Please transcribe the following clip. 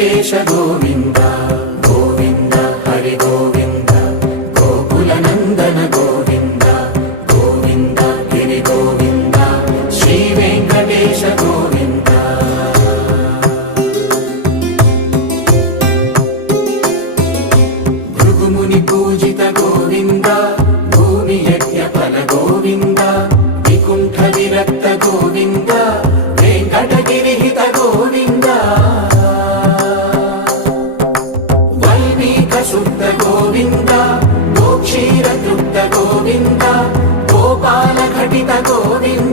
వెంకటేశ గోవింద గోవింద హరి గోవింద గోకుల నందన గోవింద గోవింద గిరి గోవింద శ్రీ వెంకటేశ గోవింద భృగుముని పూజిత గోవింద భూమి యజ్ఞ ఫల గోవింద వికుంఠ విరక్త గోవింద వెంకటగిరిహిత గోవింద వైదిక శుద్ధ గోవింద గోక్షీర తృప్త గోవింద గోపాల ఘటిత గోవింద